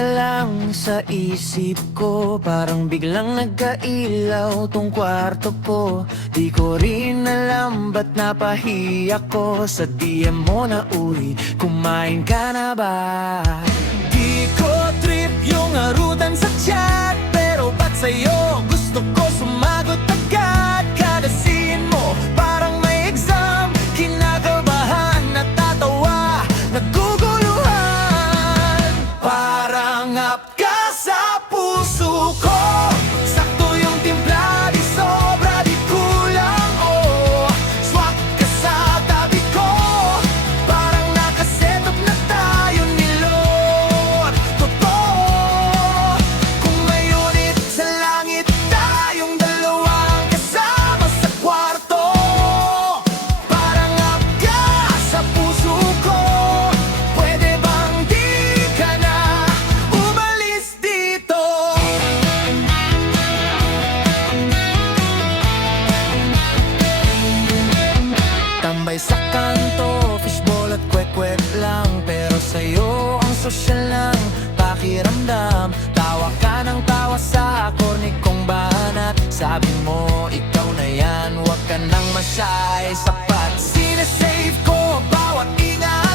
ka lang sa isip ko, parang biglang nagkailaw tong kwarto ko. Di ko rin alam ba't napahiya ko sa DM mo na uy, kumain ka na ba? Di ko trip yung arutan sa chat, pero ba't sa'yo gusto ko sumagot agad? Kada scene mo parang may exam, kinakabahan, natatawa, naguguluhan. Parang up ka sa puso ko, sakto yung timpla, di sobra, di kulang, oh. Swak ka sa tabi ko, parang nakaset up na tayo ni Lord. Totoo, kung may unit sa langit, tayong dalawang kasama sa kwarto. Parang up ka sa puso ko, pwede bang di ka na umalis dito? Tambay sa kanto, fishball at kwek-kwek lang, pero sa'yo ang sosyal lang pakiramdam. Tawa ka ng tawa sa kornik kong banat, sabi mo ikaw na yan, wag ka nang masyay. Sapat, sinesave ko bawat ingat,